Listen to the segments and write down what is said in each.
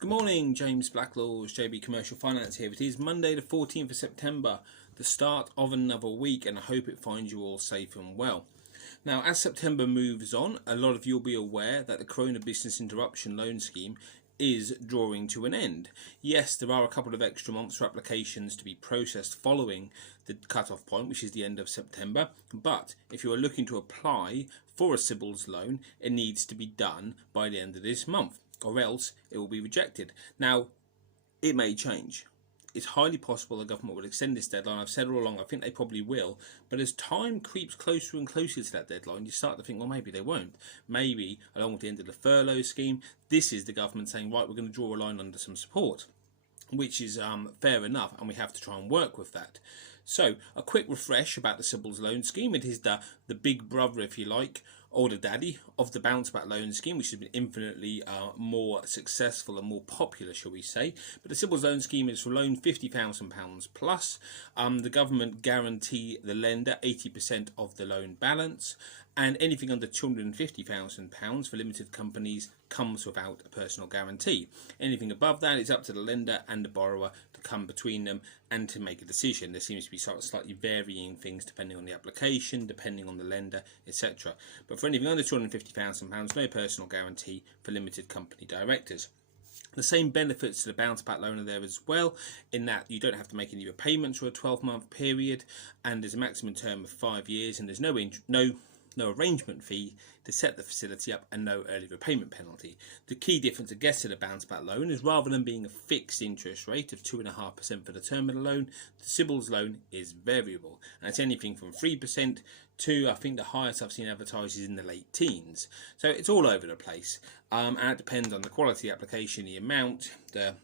Good morning, James Blacklaw's JB Commercial Finance here. It is Monday the 14th of September, the start of another week, and I hope it finds you all safe and well. Now, as September moves on, a lot of you will be aware that the Corona Business Interruption Loan Scheme is drawing to an end. Yes, there are a couple of extra months for applications to be processed following the cut-off point, which is the end of September, but if you are looking to apply for a CBILS loan, it needs to be done by the end of this month, or else it will be rejected. Now, it may change. It's highly possible the government will extend this deadline. I've said all along, I think they probably will. But as time creeps closer and closer to that deadline, you start to think, well, maybe they won't. Maybe, along with the end of the furlough scheme, this is the government saying, right, we're going to draw a line under some support, which is fair enough, and we have to try and work with that. So, a quick refresh about the CBILS loan scheme. It is the big brother, if you like, or the daddy of the bounce back loan scheme, which has been infinitely more successful and more popular, shall we say. But the CBILS loan scheme is for loan £50,000 plus. The government guarantee the lender 80% of the loan balance, and anything under £250,000 for limited companies comes without a personal guarantee. Anything above that is up to the lender and the borrower to come between them and to make a decision. There seems to be slightly varying things depending on the application, depending on the lender, etc. But for anything under £250,000, no personal guarantee for limited company directors. The same benefits to the bounce back loan are there as well, in that you don't have to make any repayments for a 12-month period, and there's a maximum term of 5 years, and there's no arrangement fee to set the facility up, and no early repayment penalty. The key difference, I guess, to the bounce back loan is rather than being a fixed interest rate of 2.5% for the term of the loan, the CBILS loan is variable, and it's anything from 3% to, I think the highest I've seen advertised is in the late teens. So it's all over the place, and it depends on the quality of the application, the amount, the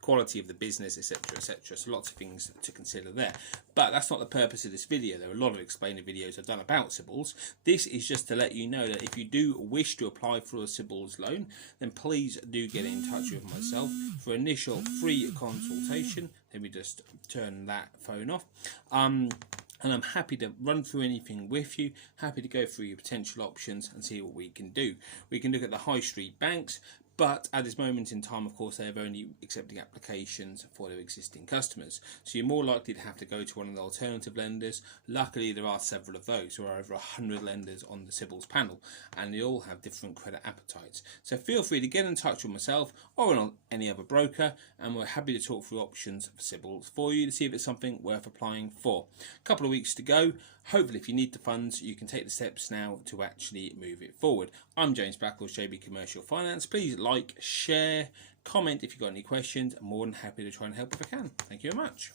quality of the business, etc, etc. So lots of things to consider there, but that's not the purpose of this video. There are a lot of explainer videos I've done about CBILS. This is just to let you know that if you do wish to apply for a CBILS loan, then please do get in touch with myself for initial free consultation. Let me just turn that phone off. And I'm happy to run through anything with you, happy to go through your potential options and see what we can do. We can look at the high street banks, but at this moment in time, of course, they are only accepting applications for their existing customers. So you're more likely to have to go to one of the alternative lenders. Luckily, there are several of those. There are over 100 lenders on the CBILS panel, and they all have different credit appetites. So feel free to get in touch with myself or on any other broker, and we're happy to talk through options for CBILS for you to see if it's something worth applying for. A couple of weeks to go. Hopefully, if you need the funds, you can take the steps now to actually move it forward. I'm James Blacklaw's JB Commercial Finance. Please like, share, comment if you've got any questions. I'm more than happy to try and help if I can. Thank you very much.